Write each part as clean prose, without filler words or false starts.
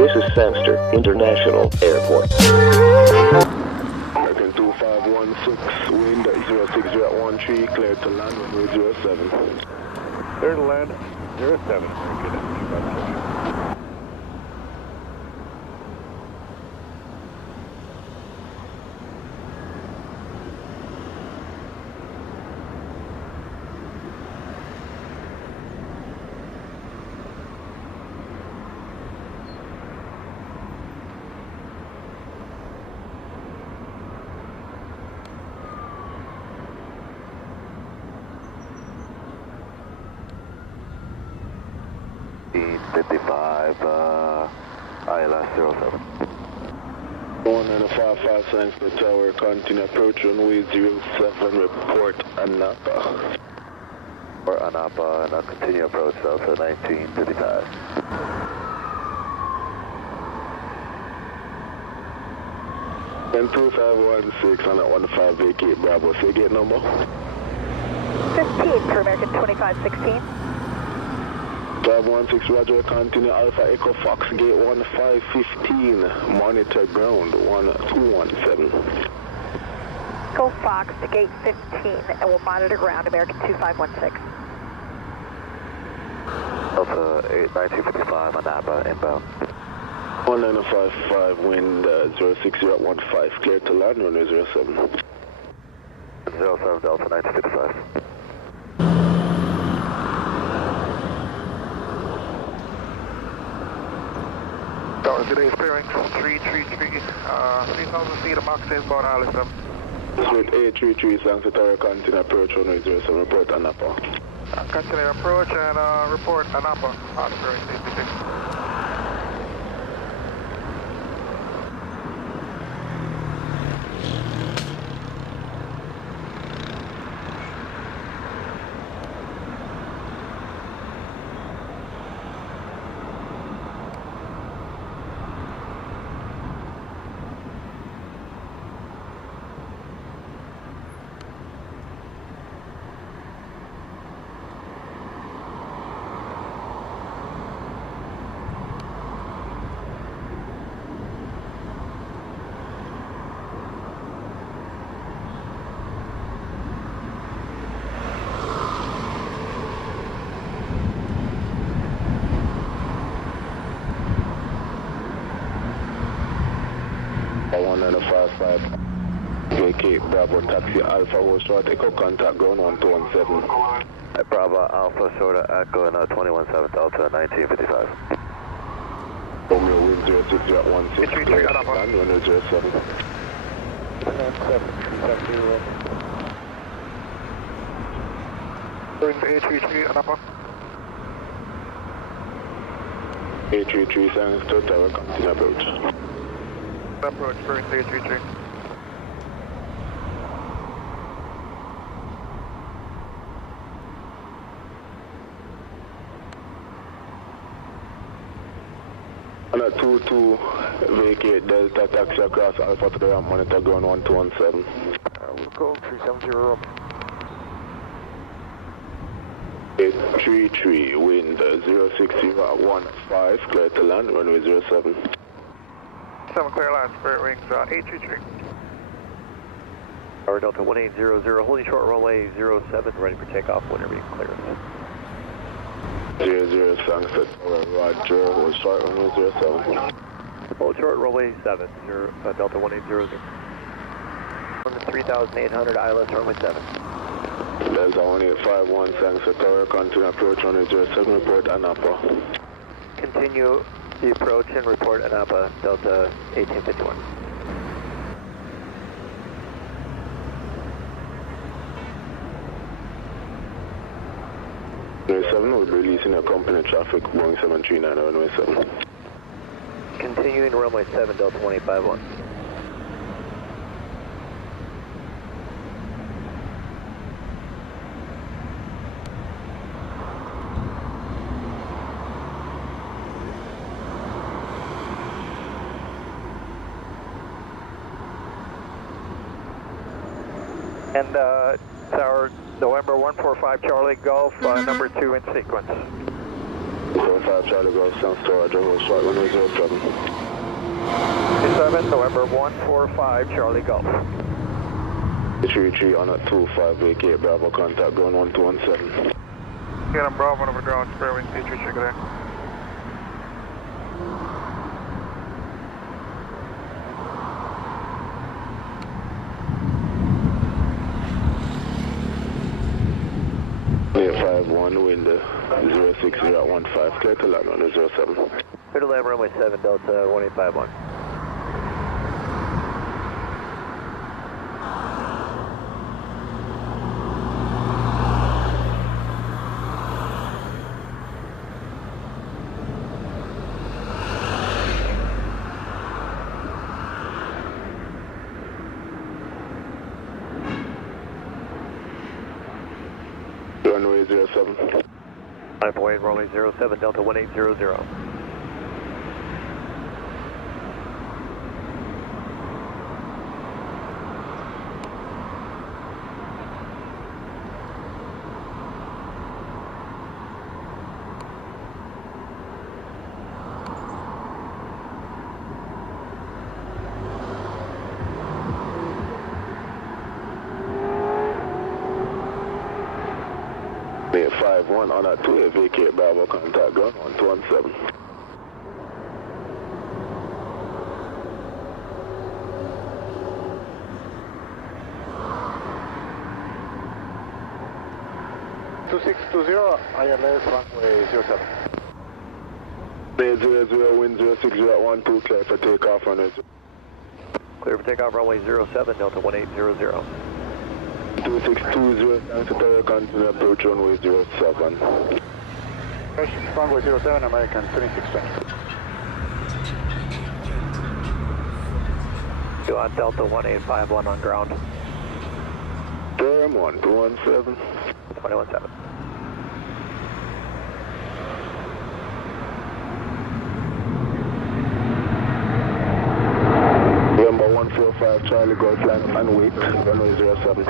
This is Sangster International Airport. American 2516, wind 06013, clear to land, runway 07. Clear to land, 07. ILS 07. 1955 signs per tower, continue approach runway 07, report Anapa. For Anapa, and I'll continue approach Delta 1955. And 2516 on that 15 vacate Bravo, say gate number? 15 for American 2516. 516 Roger, continue Alpha Echo Fox, gate 1515, monitor ground 1217. Go Fox to gate 15 and we'll monitor ground American 2516. Delta 1955 Anapa inbound. 1955 wind 06015, clear to land runway 07. 07 Delta 1955. Today's bearings 333, 3,000 feet of Mach 10 bound Allison. With 833, Sangster Tower, continue approach runway 07, report Anapa. Continue approach and report Anapa, Oscar 66. Vacate Bravo taxi Alpha hold short echo contact ground 1217. Bravo Alpha Shorter Echo and 217 Delta 1955. Romeo wind 06016, clear to land runway 07. 833 Anapa. 833 Sangster Tower, continue approach. Approach, bearing 833. On a 22 vacate Delta taxi across Alpha to the ramp, monitor ground 1217. We'll go 370 Roman. 833 wind 06015, clear to land runway 07. 7 clear land, spirit wings 833. Tower Delta 1800, holding short runway 07, ready for takeoff whenever you clear it. 00 Sangster Tower, Roger, hold short runway 07. Hold short runway 7, Delta 1800. 3,800 ILS runway 7. Delta 1851 Sangster Tower, continue approach runway 07, report Anapa. Continue the approach and report Anapa, Delta 1851. Runway 7 will be releasing a company traffic, Boeing 739 runway 7. Continuing runway 7, Delta 1851. And Tower November 145 Charlie Golf, number 2 in sequence. 145 Charlie Golf, Sangster Tower, Roger, hold short runway 07. 07, November 145, Charlie Golf. 33 on a 25, vacate Bravo, contact ground 1217. Get him Bravo over ground, spare wing, Petrie, check it out. Clear 5-1, wind 06015, clear to land on 07. Clear to land runway 7, Delta 1851. Runway 07. 548, runway 07, Delta 1800. Clear 5-1 on a 2, vacate Bravo, contact ground 1217. ILS runway 07. Clear 00, wind 06012, clear for takeoff on it. Clear for takeoff, runway 07, Delta 1800. 2620, thanks to Tower, continue approach runway 07. Runway 07, American 2620. You on Delta 1851 on ground. Durham 1217. 217. November 145, Charlie Golf, line up and wait, runway 07.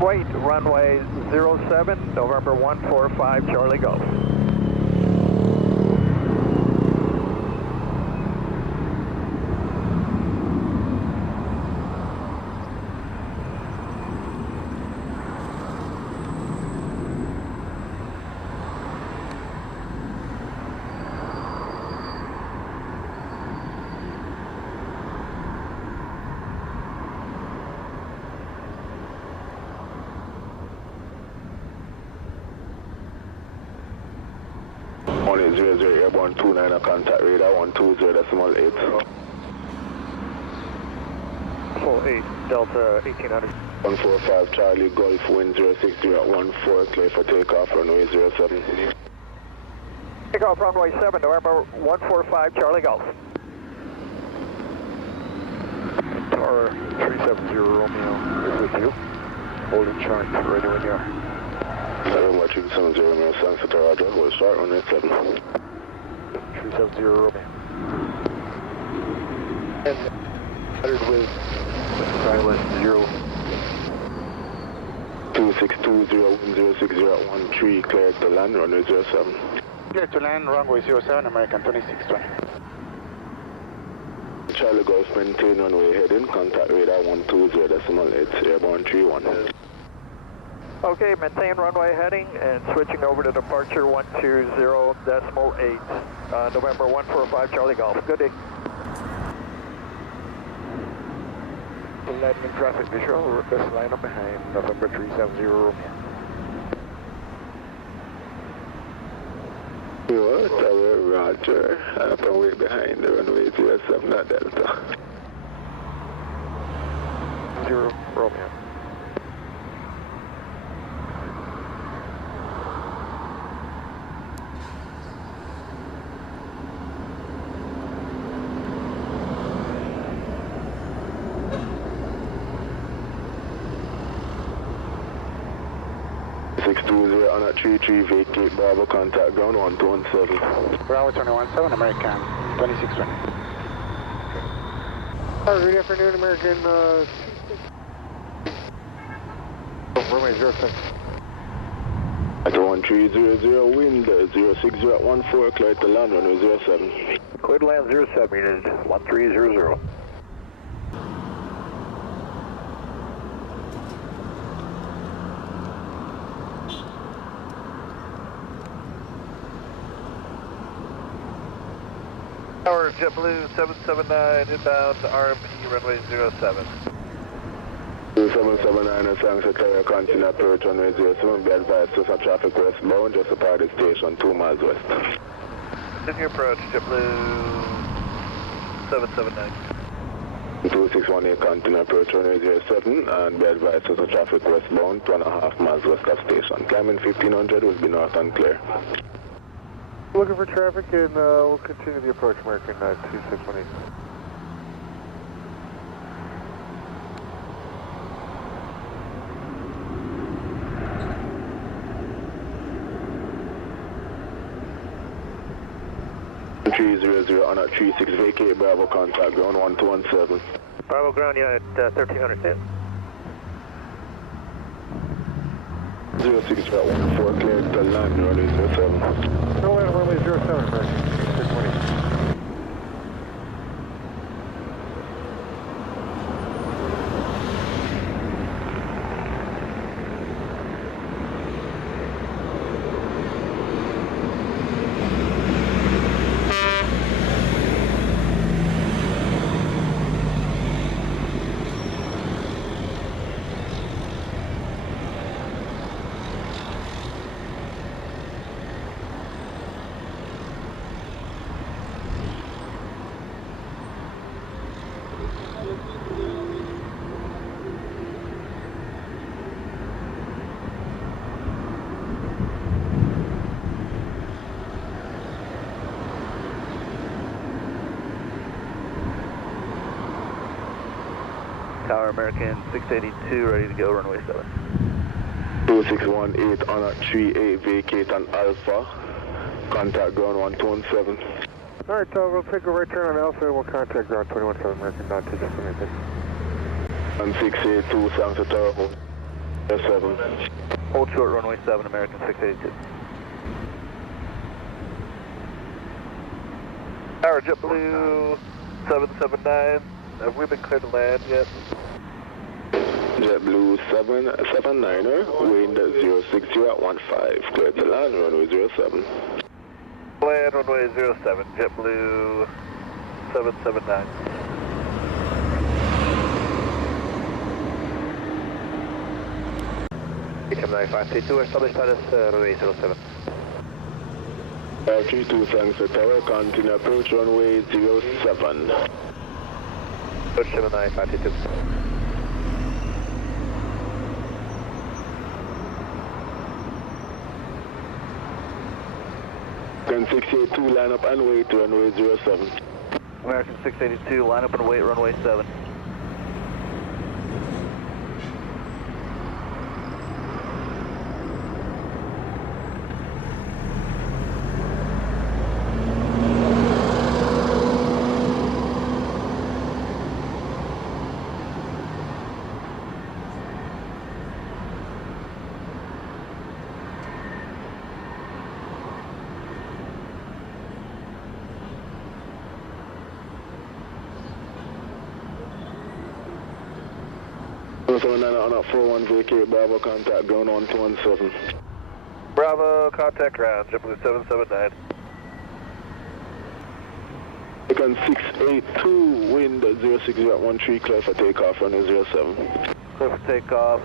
Wait, runway 07, November 145, Charlie Golf. Morning 00, airborne 29, contact radar 120.8. Full 8, Delta 1800. 145, Charlie Golf, wind 06014, clear for takeoff, runway 07. Takeoff, runway 7, November 145, Charlie Golf. Tower 370 Romeo is with you. Holding chart, ready when you are. November 370 Romeo, thanks to Tower, Roger, we'll start runway 7. 370 Romeo. And 100 with silent 0. 2620, wind 06013, clear to land, runway 07. Clear to land, runway 07, American 2620. Charlie Golf, maintain runway heading, contact radar 120.8, airborne 31. Okay, maintain runway heading and switching over to departure 120.8, November 145, Charlie Golf. Good day. Landing traffic visual, request line up behind November 370 Romeo. What? Tower, Roger, and up and way behind the runway 07, not Delta. 0 Romeo. On a 33, vacate Bravo, contact ground 1217. Bravo 217, American 2620. Good afternoon, American runway 07. At 1300, wind 060 at 14, clear to land, runway 07. Clear to land 07, unit 1300. Tower, JetBlue 779, inbound RMP runway 07. 2779 and Sang Tower, continue approach runway 07, be advised to some traffic westbound, just apart the station 2 miles west. Continue approach, JetBlue 779. 2618, continue approach runway 07, and be advised to some traffic westbound, 2.5 miles west of station. Climbing 1500 will be north and clear. Looking for traffic, and we'll continue the approach, American 2618. On at 36, vacate Bravo, contact ground 1217. Bravo ground unit 1300, stand. 06 at 14, clear to land, runway 07. No land, runway 07, American 2620. Tower American 682, ready to go, runway 7. 2618 on at 38, vacate on Alpha, contact ground 1217. All right, we'll take a right turn on Alpha, and we'll contact ground 217, American 2620. And 682, Sang Tower, 7. Hold short, runway 7, American 682. Tower JetBlue 779, have we been cleared to land yet? JetBlue 779er, wind 060 at 15, clear to land, runway 07. Land runway 07, JetBlue 779. Gemini 532, establish status runway 07. 32 Sang Tower, continue approach runway 07. Approach Gemini 532. American 682, line up and wait, runway 07. American 682, line up and wait, runway 7. On at 41, vacate Bravo, contact ground 1217. Bravo, contact ground, JetBlue 779. American 682, wind 060 at 13, clear for takeoff, runway 07. Clear for takeoff,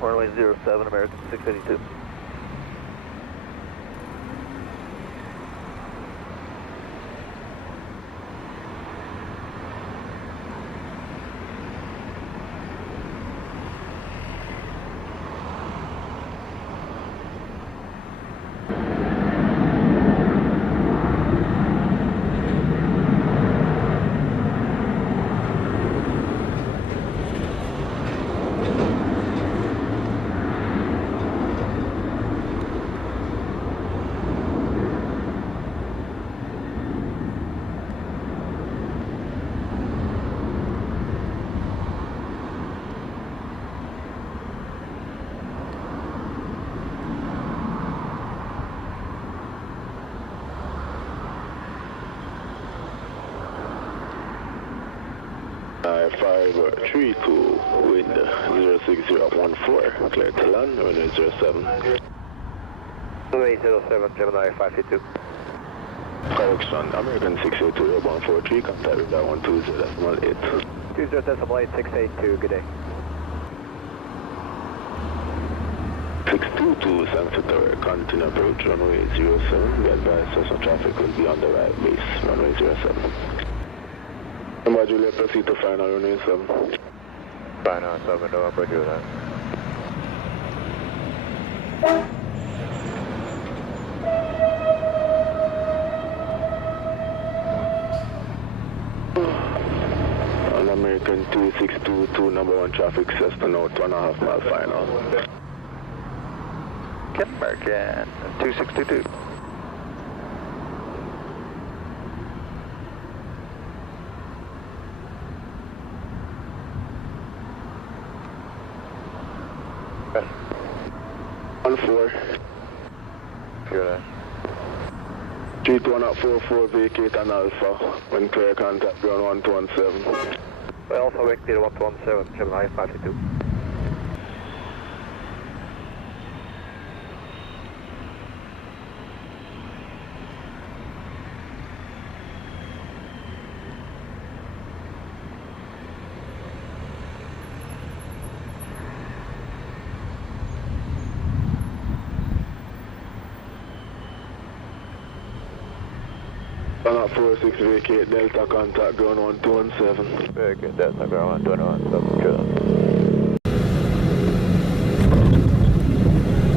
runway 07, American 682. Gemini 532, wind 06014, clear to land, runway 07. Runway 07, Gemini 552. Correction, American 682, airborne 43, contact with 120.8. 20.8682, good day. 622, Santa Tower, continue approach, runway 07. Be advised, some traffic will be on the right base, runway 07. Number Juliet, proceed to final runway 7. Final 7, November Juliet. On American 2622, number 1 traffic, Cessna now 2.5 mile final. American 2622. Yes. 14. Good. 3144, vacate and Alpha. When clear, contact ground 1217. Well, Alpha Wing 117, Gemini 552. Runway 46, vacate Delta, contact ground 1217. Very good, Delta ground 117, good.